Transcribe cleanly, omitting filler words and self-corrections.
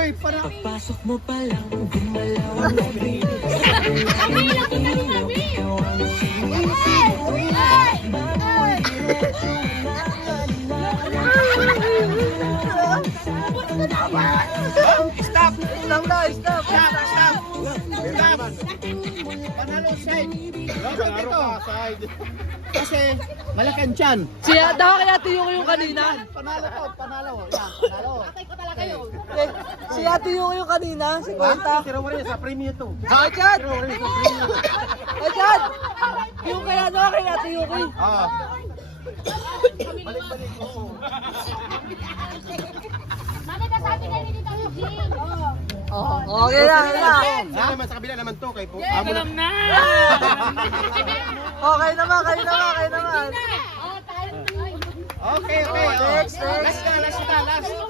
Uy, parang... Pagpasok mo pa lang, gumalaw ang gabi. Kami, lagi kami, kami! Stop! Stop na! Stop! Stop! Stop! Stop! Panalo side! Panalo side! Kasi malaki ang tiyan. Siya, daw kaya yung kanina. Panalo to! Panalo! Yan! Panalo! Patay ko talaga yun. Si Ate yung kanina, si Kwenta. Tira mo rin sa premium to. Agad! Tira mo rin sa premium. Agad! Yung kaya no, kay Ate Yuki. Ah. Mami, kasabi kayo ni Tita Eugene. Oh, okay na, okay na. Sa naman sa kabila naman to kay po. Amo na. Okay naman, kayo naman, kayo naman. Oh, tayo. Okay, okay. Next, next. Last na, last na, last.